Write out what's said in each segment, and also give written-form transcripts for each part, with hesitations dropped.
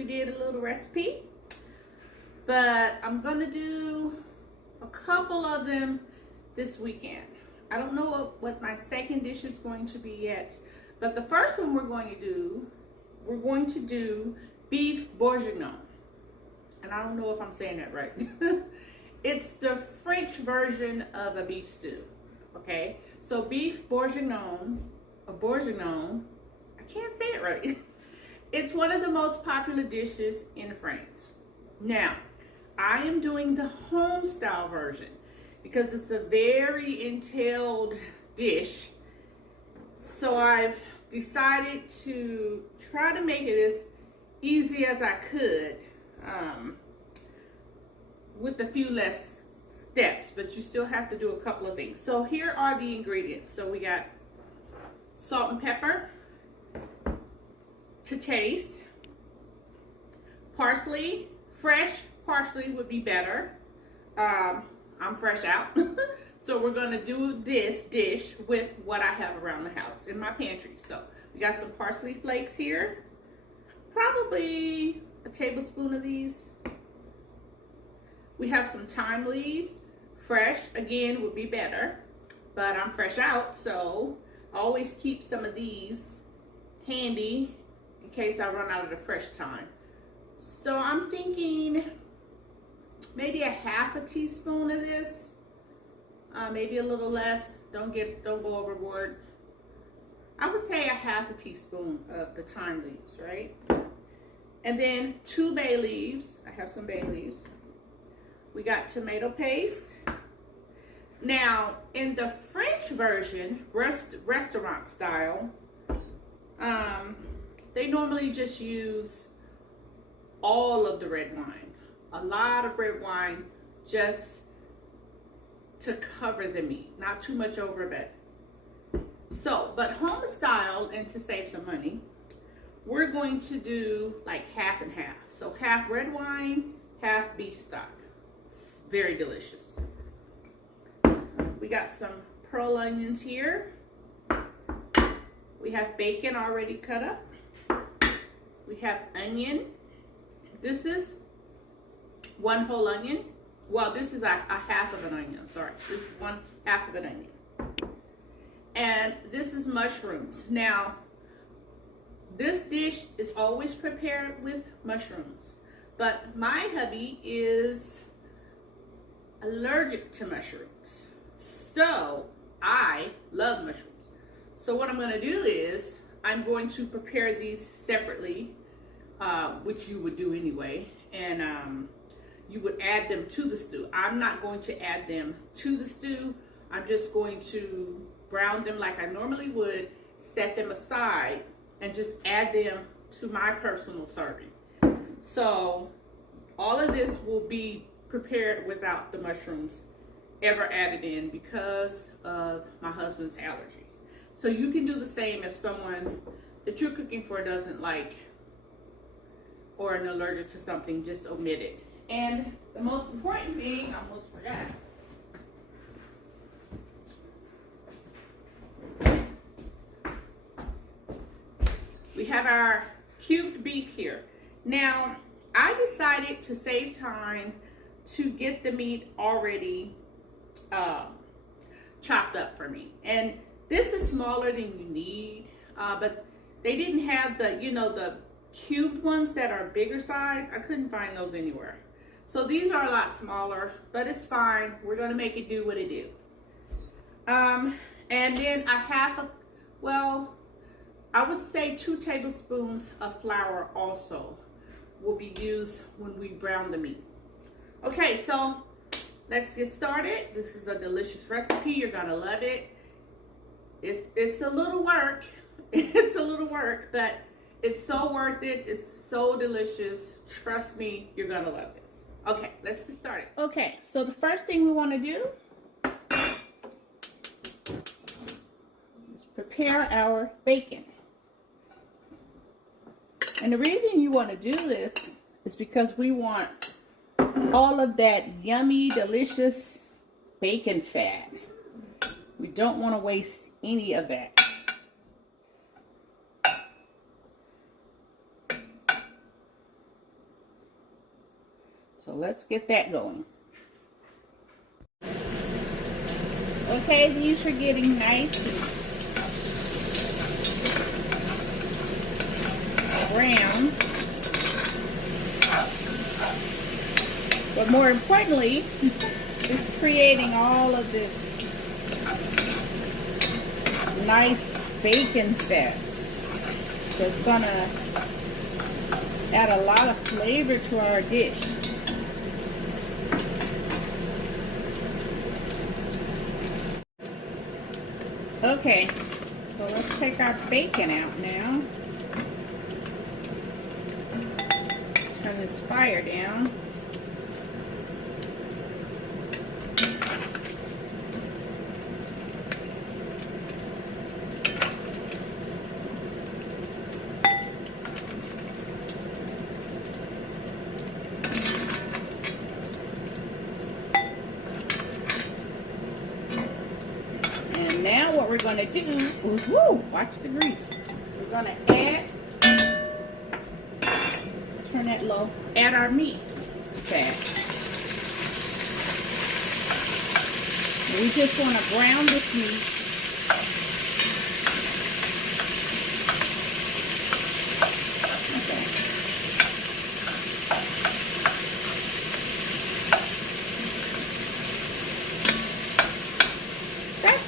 we did a little recipe, but I'm gonna do a couple of them this weekend. I don't know what my second dish is going to be yet, but the first one we're going to do beef bourguignon. And I don't know if I'm saying that right. It's the French version of a beef stew, okay? So beef bourguignon, I can't say it right. It's one of the most popular dishes in France. Now, I am doing the home style version because it's a very entailed dish. So I've decided to try to make it as easy as I could, with a few less steps, but you still have to do a couple of things. So here are the ingredients. So we got salt and pepper to taste, parsley, fresh parsley would be better. I'm fresh out. So we're gonna do this dish with what I have around the house in my pantry. So we got some parsley flakes here, probably a tablespoon of these. We have some thyme leaves, fresh, again, would be better, but I'm fresh out, so I always keep some of these handy in case I run out of the fresh thyme. So I'm thinking maybe a half a teaspoon of this, maybe a little less, don't go overboard. I would say a half a teaspoon of the thyme leaves, right? And then 2 bay leaves, I have some bay leaves. We got tomato paste. Now, in the French version, restaurant style, they normally just use all of the red wine. A lot of red wine just to cover the meat, not too much over it. So, but home style, and to save some money, we're going to do like half and half. So half red wine, half beef stock. Very delicious. We got some pearl onions here. We have bacon already cut up. We have onion. This is 1 whole onion. Well, this is a half of an onion, sorry. This is 1/2 of an onion. And this is mushrooms. Now, this dish is always prepared with mushrooms, but my hubby is allergic to mushrooms. So I love mushrooms. So what I'm going to do is I'm going to prepare these separately, which you would do anyway, and you would add them to the stew. I'm not going to add them to the stew. I'm just going to brown them like I normally would, set them aside, and just add them to my personal serving. So all of this will be prepared without the mushrooms ever added in because of my husband's allergy. So you can do the same if someone that you're cooking for doesn't like or an allergic to something, just omit it. And the most important thing, I almost forgot. We have our cubed beef here. Now, I decided to save time to get the meat already chopped up for me. And this is smaller than you need, but they didn't have the, the cubed ones that are bigger size. I couldn't find those anywhere. So these are a lot smaller, but it's fine. We're gonna make it do what it do. And then I would say 2 tablespoons of flour also will be used when we brown the meat. Okay, so let's get started. This is a delicious recipe. You're gonna love it. It's a little work. It's a little work, but it's so worth it. It's so delicious. Trust me, you're gonna love this. Okay, let's get started. Okay, so the first thing we want to do is prepare our bacon. And the reason you want to do this is because we want all of that yummy, delicious bacon fat. We don't want to waste any of that. So let's get that going. Okay, these are getting nice and brown. But more importantly, it's creating all of this nice bacon fat. So it's gonna add a lot of flavor to our dish. Okay, so let's take our bacon out now. Turn this fire down. Now what we're going to do, watch the grease. We're going to turn that low, add our meat fat. We just want to brown this meat. Okay.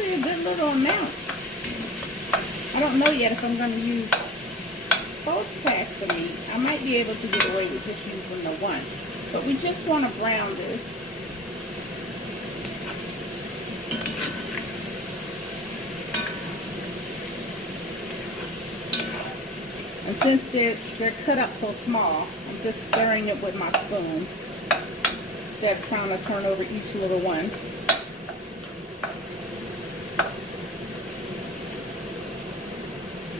A good little amount. I don't know yet if I'm going to use both packs of meat. I might be able to get away with just using the one. But we just want to brown this. And since they're cut up so small, I'm just stirring it with my spoon instead of trying to turn over each little one.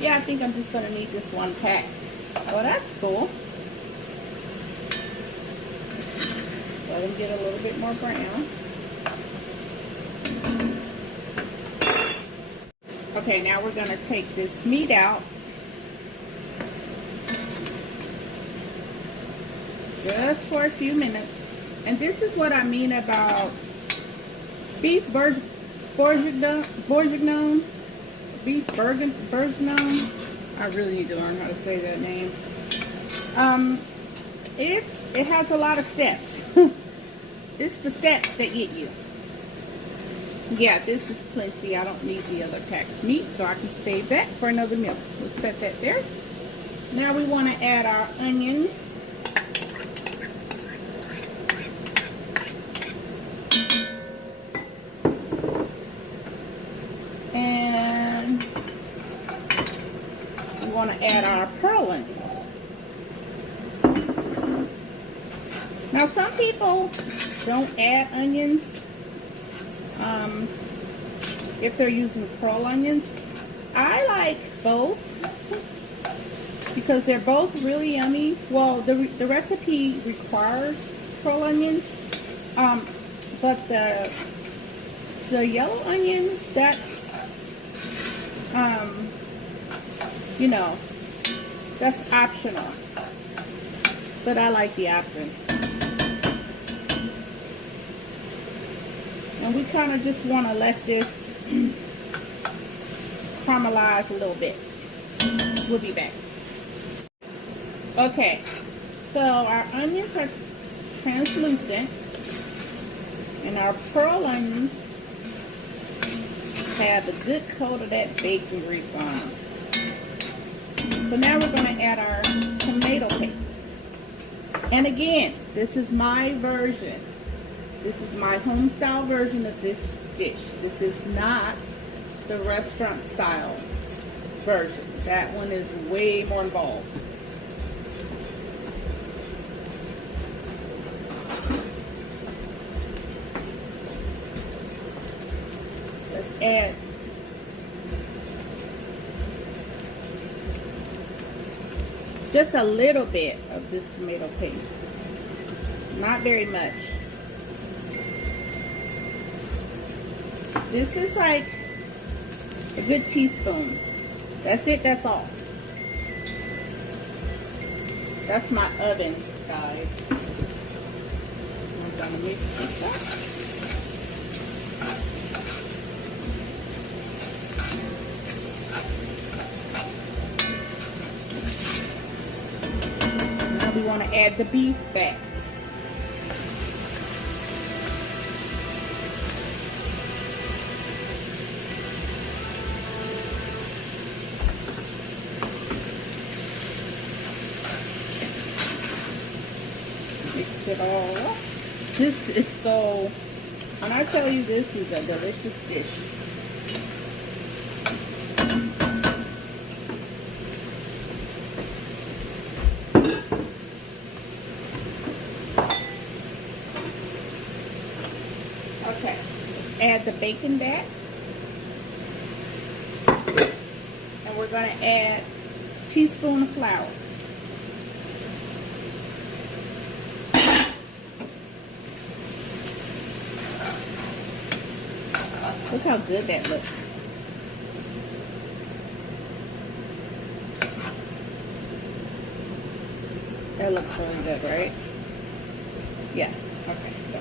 Yeah, I think I'm just going to need this one pack. Well, that's cool. Let them get a little bit more brown. Okay, now we're going to take this meat out. Just for a few minutes. And this is what I mean about beef bourguignon. Beef bourguignon. I really need to learn how to say that name. It has a lot of steps. It's the steps that get you. Yeah, this is plenty. I don't need the other pack of meat, so I can save that for another meal. We'll set that there. Now we want to add our onions. And we want to add our pearl onions. Now some people don't add onions if they're using pearl onions. I like both because they're both really yummy. Well, the recipe requires pearl onions, but the yellow onion, that's you know, that's optional, but I like the option. And we kind of just want to let this caramelize a little bit. We'll be back. Okay, so our onions are translucent, and our pearl onions have a good coat of that bacon grease on them. So now we're going to add our tomato paste. And again, this is my version. This is my home style version of this dish. This is not the restaurant style version. That one is way more involved. Let's add just a little bit of this tomato paste. Not very much. This is like a good teaspoon. That's it, that's all. That's my oven, guys. gonna mix this up. Now we want to add the beef back. Mix it all up. This is so, and I tell you, this is a delicious dish. Okay, let's add the bacon back. And we're going to add a teaspoon of flour. Look how good that looks. That looks really good, right? Yeah. Okay, so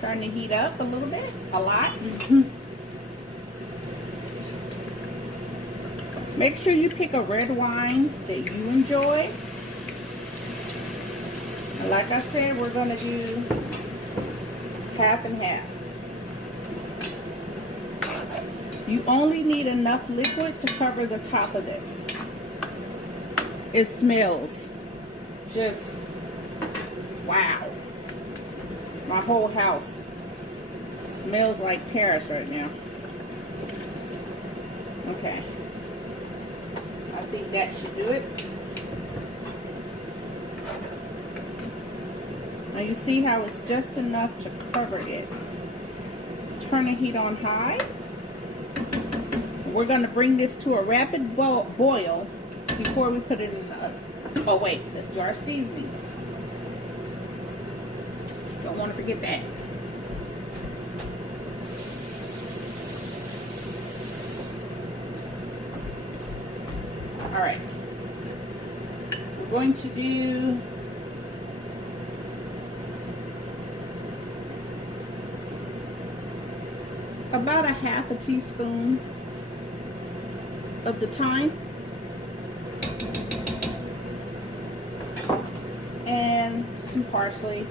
turn the heat up a little bit, a lot. Make sure you pick a red wine that you enjoy. And like I said, we're going to do half and half. You only need enough liquid to cover the top of this. It smells just wow. My whole house smells like Paris right now. Okay. I think that should do it. Now you see how it's just enough to cover it. Turn the heat on high. We're going to bring this to a rapid boil before we put it in the oven. Oh wait, let's do our seasonings. Don't want to forget that. Alright. We're going to do about a half a teaspoon of the thyme and some parsley.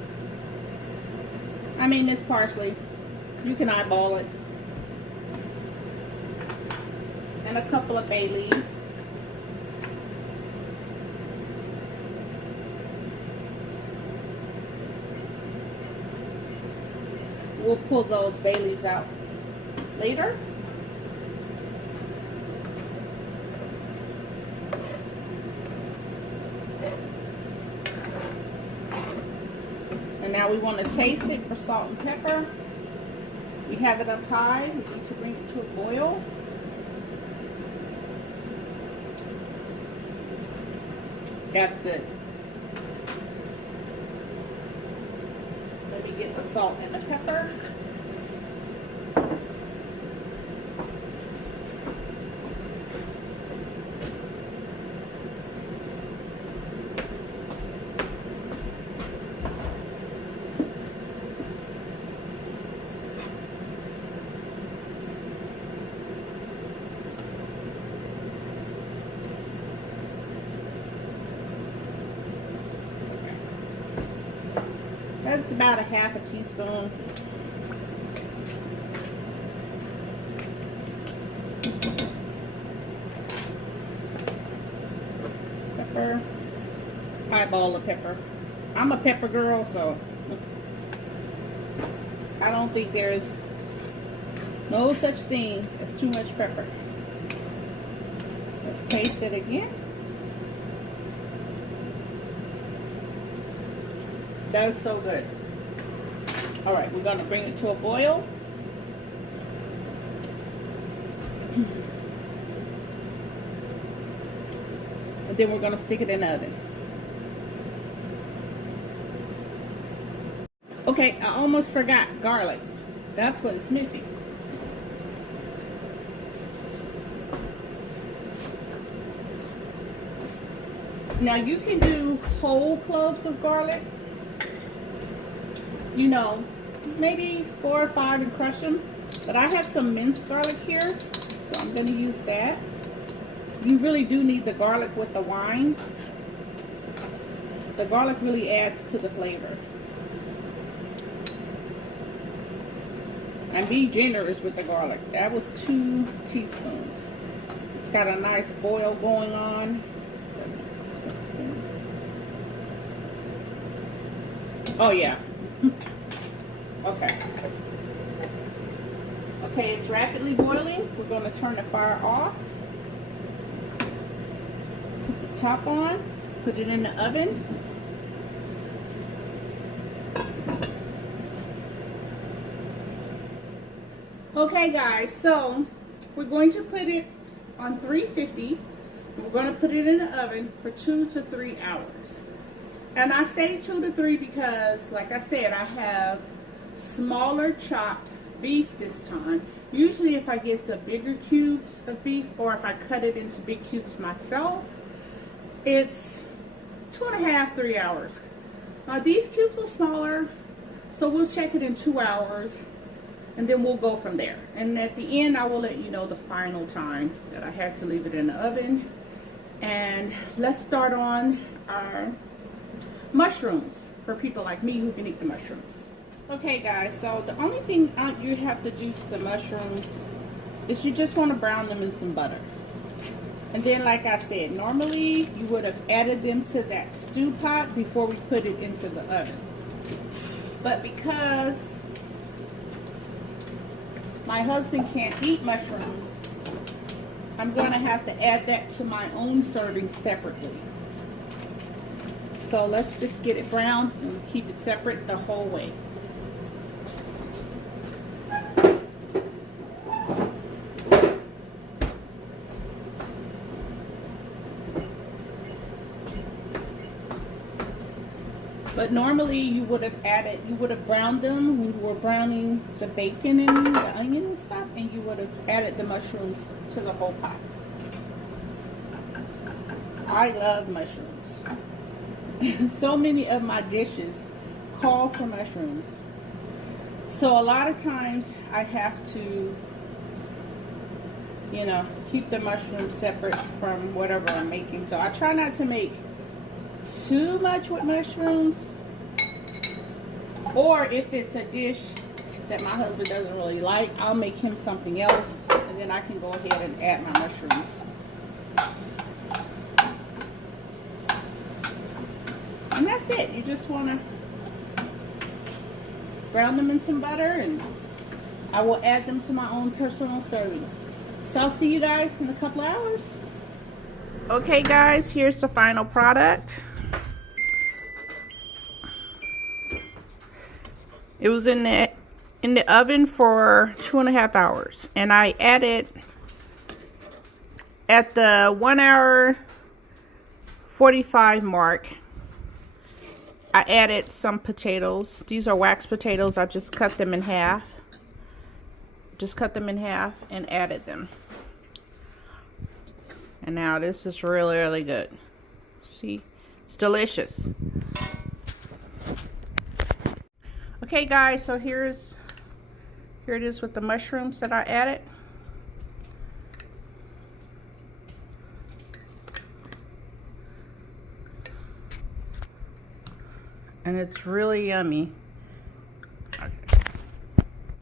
I mean, this parsley, you can eyeball it, and a couple of bay leaves. We'll pull those bay leaves out later. And now we want to taste it for salt and pepper. We have it up high. We need to bring it to a boil. That's good. Let me get the salt and the pepper. That's about a half a teaspoon. Pepper. Eyeball of pepper. I'm a pepper girl, so I don't think there's no such thing as too much pepper. Let's taste it again. That is so good. All right, we're going to bring it to a boil. And then we're going to stick it in the oven. Okay, I almost forgot garlic. That's what it's missing. Now you can do whole cloves of garlic. You know, maybe 4 or 5 and crush them. But I have some minced garlic here, so I'm going to use that. You really do need the garlic with the wine. The garlic really adds to the flavor. And be generous with the garlic. That was 2 teaspoons. It's got a nice boil going on. Oh yeah. Okay. Okay, it's rapidly boiling. We're going to turn the fire off. Put the top on. Put it in the oven. Okay guys, so we're going to put it on 350. We're going to put it in the oven for 2 to 3 hours. And I say 2 to 3 because, like I said, I have smaller chopped beef this time. Usually if I get the bigger cubes of beef, or if I cut it into big cubes myself, it's 2.5, 3 hours. These cubes are smaller, so we'll check it in 2 hours. And then we'll go from there. And at the end, I will let you know the final time that I had to leave it in the oven. And let's start on our mushrooms for people like me who can eat the mushrooms. Okay guys, so the only thing you have to do to the mushrooms is you just want to brown them in some butter. And then, like I said, normally you would have added them to that stew pot before we put it into the oven. But because my husband can't eat mushrooms, I'm going to have to add that to my own serving separately. So let's just get it brown and keep it separate the whole way. But normally you would have browned them when you were browning the bacon and the onion and stuff, and you would have added the mushrooms to the whole pot. I love mushrooms. So many of my dishes call for mushrooms. So a lot of times I have to, you know, keep the mushrooms separate from whatever I'm making. So I try not to make too much with mushrooms, or if it's a dish that my husband doesn't really like, I'll make him something else, and then I can go ahead and add my mushrooms. And that's it. You just want to brown them in some butter, and I will add them to my own personal serving. So I'll see you guys in a couple hours. Okay guys, here's the final product. It was in the oven for 2.5 hours, and I added at the 1 hour 45 mark. I added some potatoes. These are wax potatoes. I just cut them in half. And added them. And now this is really, really good. See? It's delicious. Okay guys, so here it is with the mushrooms that I added. And it's really yummy.